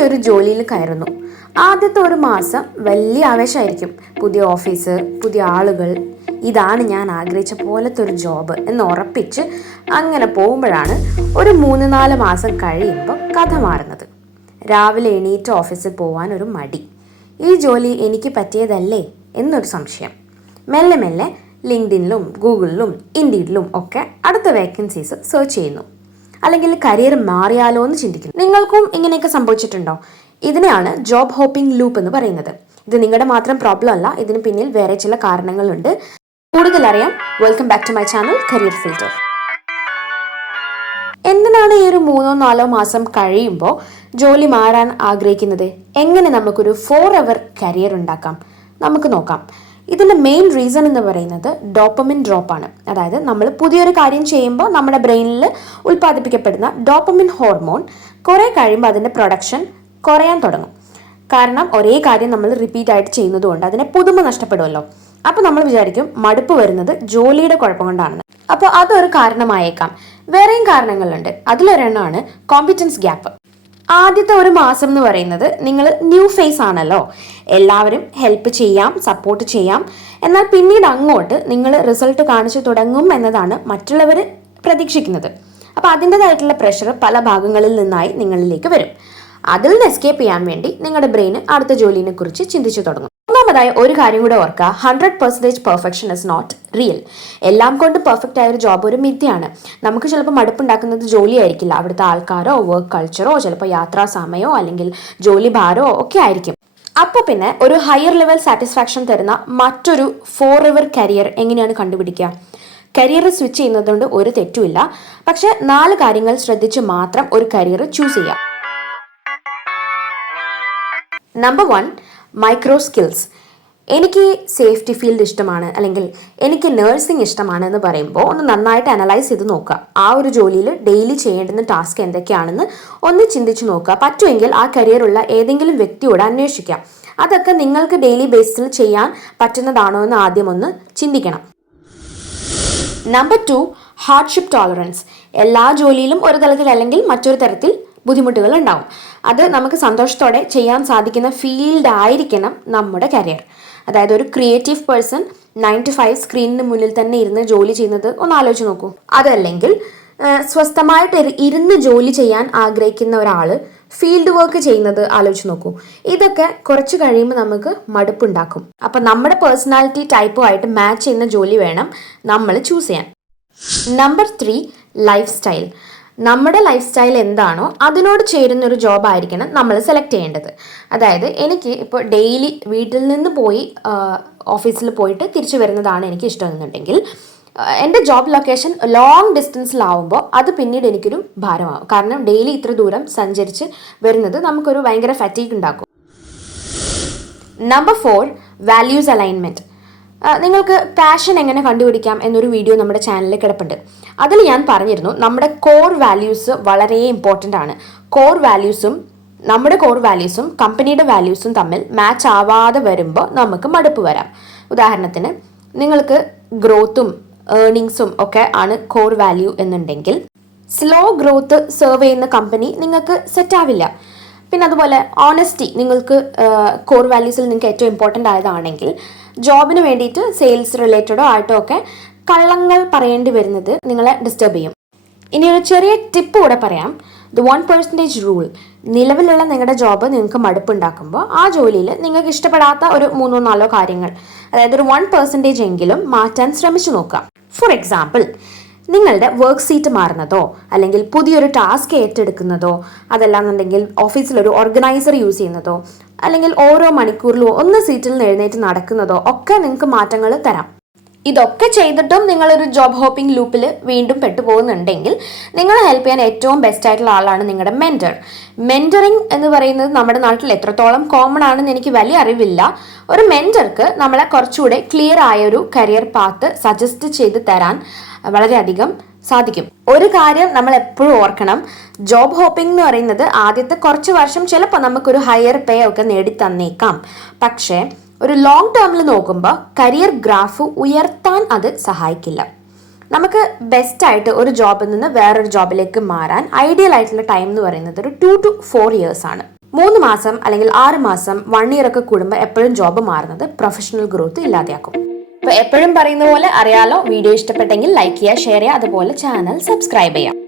പുതിയൊരു ജോലിയിൽ കയറുന്നു. ആദ്യത്തെ ഒരു മാസം വലിയ ആവേശമായിരിക്കും. പുതിയ ഓഫീസ് പുതിയ ആളുകൾ. ഇതാണ് ഞാൻ ആഗ്രഹിച്ച പോലത്തെ ഒരു ജോബ് എന്ന് ഉറപ്പിച്ച് അങ്ങനെ പോകുമ്പോഴാണ് ഒരു മൂന്ന് നാല് മാസം കഴിയുമ്പോൾ കഥ മാറുന്നത്. രാവിലെ എണീറ്റ് ഓഫീസിൽ പോകാൻ ഒരു മടി. ഈ ജോലി എനിക്ക് പറ്റിയതല്ലേ എന്നൊരു സംശയം. മെല്ലെ മെല്ലെ ലിങ്ക്ഡിനിലും ഗൂഗിളിലും ഇൻഡീഡിലും ഒക്കെ അടുത്ത വേക്കൻസീസ് സെർച്ച് ചെയ്യുന്നു. അല്ലെങ്കിൽ കരിയർ മാറിയാലോ എന്ന് ചിന്തിക്കുന്നു. നിങ്ങൾക്കും ഇങ്ങനെയൊക്കെ സംഭവിച്ചിട്ടുണ്ടോ? ഇതിനെയാണ് ജോബ് ഹോപ്പിംഗ് ലൂപ്പ് എന്ന് പറയുന്നത്. ഇത് നിങ്ങളുടെ മാത്രം പ്രോബ്ലം അല്ല ഇതിന് പിന്നിൽ വേറെ ചില കാരണങ്ങളുണ്ട്. കൂടുതൽ അറിയാം. Welcome back to my channel career filter എന്തിനാണ് ഈ ഒരു മൂന്നോ നാലോ മാസം കഴിയുമ്പോൾ ജോലി മാറാൻ ആഗ്രഹിക്കുന്നത്? എങ്ങനെ നമുക്കൊരു ഫോർ അവർ കരിയർ ഉണ്ടാക്കാം? നമുക്ക് നോക്കാം. ഇതിന്റെ മെയിൻ റീസൺ എന്ന് പറയുന്നത് ഡോപ്പമിൻ ഡ്രോപ്പാണ് അതായത് നമ്മൾ പുതിയൊരു കാര്യം ചെയ്യുമ്പോൾ നമ്മുടെ ബ്രെയിനിൽ ഉൽപ്പാദിപ്പിക്കപ്പെടുന്ന ഡോപ്പമിൻ ഹോർമോൺ കുറേ കഴിയുമ്പോൾ അതിന്റെ പ്രൊഡക്ഷൻ കുറയാൻ തുടങ്ങും. കാരണം ഒരേ കാര്യം നമ്മൾ റിപ്പീറ്റ് ആയിട്ട് ചെയ്യുന്നതുകൊണ്ട് അതിനെ പുതുമ നഷ്ടപ്പെടുമല്ലോ. അപ്പോൾ നമ്മൾ വിചാരിക്കും മടുപ്പ് വരുന്നത് ജോലിയുടെ കുഴപ്പം കൊണ്ടാണെന്ന് അപ്പോൾ അതൊരു കാരണമായേക്കാം. വേറെയും കാരണങ്ങളുണ്ട്. അതിലൊരെണ്ണമാണ് കോമ്പിറ്റൻസ് ഗ്യാപ്പ് ആദ്യത്തെ ഒരു മാസം എന്ന് പറയുന്നത് നിങ്ങൾ ന്യൂ ഫേസ് ആണല്ലോ. എല്ലാവരും ഹെൽപ്പ് ചെയ്യാം സപ്പോർട്ട് ചെയ്യാം. എന്നാൽ പിന്നീട് അങ്ങോട്ട് നിങ്ങൾ റിസൾട്ട് കാണിച്ചു തുടങ്ങും എന്നതാണ് മറ്റുള്ളവർ പ്രതീക്ഷിക്കുന്നത്. അപ്പോൾ അതിന്റെതായിട്ടുള്ള പ്രഷർ പല ഭാഗങ്ങളിൽ നിന്നായി നിങ്ങളിലേക്ക് വരും. അതിൽ നിന്ന് എസ്കേപ്പ് ചെയ്യാൻ വേണ്ടി നിങ്ങളുടെ ബ്രെയിൻ അടുത്ത ജോലിനെ കുറിച്ച് ചിന്തിച്ചു തുടങ്ങും. ഒന്നാമതായി ഒരു കാര്യം കൂടെ ഓർക്കുക. Hundred percentage perfection is not real എല്ലാം കൊണ്ട് പെർഫെക്റ്റ് ആയ ഒരു ജോബ് ഒരു മിഥ്യയാണ്. നമുക്ക് ചിലപ്പോൾ മടുപ്പുണ്ടാക്കുന്നത് ജോലിയായിരിക്കില്ല. അവിടുത്തെ ആൾക്കാരോ വർക്ക് കൾച്ചറോ ചിലപ്പോൾ യാത്രാ സമയമോ അല്ലെങ്കിൽ ജോലി ഭാരമോ ഒക്കെ ആയിരിക്കും. അപ്പോൾ പിന്നെ ഒരു ഹയർ ലെവൽ സാറ്റിസ്ഫാക്ഷൻ തരുന്ന മറ്റൊരു ഫോർ എവർ കരിയർ എങ്ങനെയാണ് കണ്ടുപിടിക്കുക? കരിയർ സ്വിച്ച് ചെയ്യുന്നതുകൊണ്ട് ഒരു തെറ്റുമില്ല. പക്ഷേ നാല് കാര്യങ്ങൾ ശ്രദ്ധിച്ച് മാത്രം ഒരു കരിയർ ചൂസ് ചെയ്യാം നമ്പർ വൺ മൈക്രോ സ്കിൽസ് എനിക്ക് സേഫ്റ്റി ഫീൽഡ് ഇഷ്ടമാണ് അല്ലെങ്കിൽ എനിക്ക് നേഴ്സിംഗ് ഇഷ്ടമാണ് എന്ന് പറയുമ്പോൾ ഒന്ന് നന്നായിട്ട് അനലൈസ് ചെയ്ത് നോക്കുക. ആ ഒരു ജോലിയിൽ ഡെയിലി ചെയ്യേണ്ടുന്ന ടാസ്ക് എന്തൊക്കെയാണെന്ന് ഒന്ന് ചിന്തിച്ച് നോക്കുക. പറ്റുമെങ്കിൽ ആ കരിയറുള്ള ഏതെങ്കിലും വ്യക്തിയോട് അന്വേഷിക്കാം അതൊക്കെ നിങ്ങൾക്ക് ഡെയിലി ബേസിൽ ചെയ്യാൻ പറ്റുന്നതാണോ എന്ന് ആദ്യം ഒന്ന് ചിന്തിക്കണം. നമ്പർ ടു ഹാർഡ്ഷിപ്പ് ടോളറൻസ് എല്ലാ ജോലിയിലും ഒരു തലത്തിൽ അല്ലെങ്കിൽ മറ്റൊരു തരത്തിൽ ബുദ്ധിമുട്ടുകൾ ഉണ്ടാവും. അത് നമുക്ക് സന്തോഷത്തോടെ ചെയ്യാൻ സാധിക്കുന്ന ഫീൽഡ് ആയിരിക്കണം നമ്മുടെ കരിയർ അതായത് ഒരു creative person nine to five സ്ക്രീനിന് മുന്നിൽ തന്നെ ഇരുന്ന് ജോലി ചെയ്യുന്നത് ഒന്ന് ആലോചിച്ച് നോക്കൂ. അതല്ലെങ്കിൽ സ്വസ്ഥമായിട്ട് ഇരുന്ന് ജോലി ചെയ്യാൻ ആഗ്രഹിക്കുന്ന ഒരാൾ ഫീൽഡ് വർക്ക് ചെയ്യുന്നത് ആലോചിച്ച് നോക്കൂ. ഇതൊക്കെ കുറച്ച് കഴിയുമ്പോൾ നമുക്ക് മടുപ്പുണ്ടാക്കും. അപ്പം നമ്മുടെ പേഴ്സണാലിറ്റി ടൈപ്പുമായിട്ട് മാച്ച് ചെയ്യുന്ന ജോലി വേണം നമ്മൾ ചൂസ് ചെയ്യാൻ. നമ്പർ ത്രീ ലൈഫ് സ്റ്റൈൽ നമ്മുടെ ലൈഫ് സ്റ്റൈൽ എന്താണോ അതിനോട് ചേരുന്ന ഒരു ജോബ് ആയിരിക്കണം നമ്മൾ സെലക്ട് ചെയ്യേണ്ടത്. അതായത് എനിക്ക് ഇപ്പോൾ ഡെയിലി വീട്ടിൽ നിന്ന് പോയി ഓഫീസിൽ പോയിട്ട് തിരിച്ചു വരുന്നതാണ് എനിക്ക് ഇഷ്ടമെന്നുണ്ടെങ്കിൽ എന്റെ ജോബ് ലൊക്കേഷൻ ലോങ് ഡിസ്റ്റൻസിലാവുമ്പോൾ അത് പിന്നീട് എനിക്കൊരു ഭാരമാകും. കാരണം ഡെയിലി ഇത്ര ദൂരം സഞ്ചരിച്ച് വരുന്നത് നമുക്കൊരു ഭയങ്കര ഫറ്റീക്ക് ഉണ്ടാക്കും. നമ്പർ ഫോർ വാല്യൂസ് അലൈൻമെന്റ് നിങ്ങൾക്ക് പാഷൻ എങ്ങനെ കണ്ടുപിടിക്കാം എന്നൊരു വീഡിയോ നമ്മുടെ ചാനലിൽ കിടപ്പുണ്ട്. അതിൽ ഞാൻ പറഞ്ഞിരുന്നു നമ്മുടെ കോർ വാല്യൂസ് വളരെ ഇമ്പോർട്ടന്റ് ആണ്. കോർ വാല്യൂസും നമ്മുടെ കോർ വാല്യൂസും കമ്പനിയുടെ വാല്യൂസും തമ്മിൽ മാച്ച് ആവാതെ വരുമ്പോൾ നമുക്ക് മടുപ്പ് വരാം. ഉദാഹരണത്തിന് നിങ്ങൾക്ക് ഗ്രോത്തും ഏർണിങ്സും ഒക്കെ ആണ് കോർ വാല്യൂ എന്നുണ്ടെങ്കിൽ സ്ലോ ഗ്രോത്ത് സെർവ് ചെയ്യുന്ന കമ്പനി നിങ്ങൾക്ക് സെറ്റ് ആവില്ല. പിന്നെ അതുപോലെ ഓണസ്റ്റി നിങ്ങൾക്ക് കോർ വാല്യൂസിൽ നിങ്ങൾക്ക് ഏറ്റവും ഇമ്പോർട്ടന്റ് ആയതാണെങ്കിൽ ജോബിന് വേണ്ടിയിട്ട് സെയിൽസ് റിലേറ്റഡോ ആയിട്ടോ ഒക്കെ കള്ളങ്ങൾ പറയേണ്ടി വരുന്നത് നിങ്ങളെ ഡിസ്റ്റർബ് ചെയ്യും. ഇനി ഒരു ചെറിയ ടിപ്പ് കൂടെ പറയാം. ദ വൺ പെർസെന്റേജ് റൂൾ നിലവിലുള്ള നിങ്ങളുടെ ജോബ് നിങ്ങൾക്ക് മടുപ്പുണ്ടാക്കുമ്പോൾ ആ ജോലിയിൽ നിങ്ങൾക്ക് ഇഷ്ടപ്പെടാത്ത ഒരു മൂന്നോ നാലോ കാര്യങ്ങൾ അതായത് ഒരു വൺ പെർസെന്റേജ് എങ്കിലും മാറ്റാൻ ശ്രമിച്ചു നോക്കുക ഫോർ എക്സാമ്പിൾ നിങ്ങളുടെ വർക്ക് സീറ്റ് മാറുന്നതോ അല്ലെങ്കിൽ പുതിയൊരു ടാസ്ക് ഏറ്റെടുക്കുന്നതോ അതല്ലാന്നുണ്ടെങ്കിൽ ഓഫീസിൽ ഒരു ഓർഗനൈസർ യൂസ് ചെയ്യുന്നതോ അല്ലെങ്കിൽ ഓരോ മണിക്കൂറിലും ഒന്ന് സീറ്റിൽ നിന്ന് എഴുന്നേറ്റ് നടക്കുന്നതോ ഒക്കെ നിങ്ങൾക്ക് മാറ്റങ്ങൾ തരാം. ഇതൊക്കെ ചെയ്തിട്ടും നിങ്ങളൊരു ജോബ് ഹോപ്പിംഗ് ലൂപ്പിൽ വീണ്ടും പെട്ടുപോകുന്നുണ്ടെങ്കിൽ നിങ്ങളെ ഹെൽപ്പ് ചെയ്യാൻ ഏറ്റവും ബെസ്റ്റ് ആയിട്ടുള്ള ആളാണ് നിങ്ങളുടെ മെന്റർ മെന്ററിങ് എന്ന് പറയുന്നത് നമ്മുടെ നാട്ടിൽ എത്രത്തോളം കോമൺ ആണെന്ന് എനിക്ക് വലിയ അറിവില്ല. ഒരു മെന്റർക്ക് നമ്മളെ കുറച്ചുകൂടെ ക്ലിയർ ആയ ഒരു കരിയർ പാത്ത് സജസ്റ്റ് ചെയ്ത് തരാൻ വളരെയധികം സാധിക്കും. ഒരു കാര്യം നമ്മൾ എപ്പോഴും ഓർക്കണം. ജോബ് ഹോപ്പിംഗ് എന്ന് പറയുന്നത് ആദ്യത്തെ കുറച്ച് വർഷം ചിലപ്പോൾ നമുക്കൊരു ഹയർ പേ ഒക്കെ നേടി തന്നേക്കാം. പക്ഷേ ഒരു ലോങ് ടേമിൽ നോക്കുമ്പോൾ കരിയർ ഗ്രാഫ് ഉയർത്താൻ അത് സഹായിക്കില്ല. നമുക്ക് ബെസ്റ്റ് ആയിട്ട് ഒരു ജോബിൽ നിന്ന് വേറൊരു ജോബിലേക്ക് മാറാൻ ഐഡിയൽ ആയിട്ടുള്ള ടൈം എന്ന് പറയുന്നത് ഒരു ടു ടു ഫോർ ഇയേഴ്സ് ആണ്. മൂന്ന് മാസം അല്ലെങ്കിൽ ആറ് മാസം വൺ ഇയർ ഒക്കെ കൂടുമ്പോൾ എപ്പോഴും ജോബ് മാറുന്നത് പ്രൊഫഷണൽ ഗ്രോത്ത് ഇല്ലാതെയാക്കും. എപ്പോഴും പറയുന്ന പോലെ അറിയാലോ. വീഡിയോ ഇഷ്ടപ്പെട്ടെങ്കിൽ ലൈക്ക് ചെയ്യുക ഷെയർ ചെയ്യുക അതുപോലെ ചാനൽ സബ്സ്ക്രൈബ് ചെയ്യാം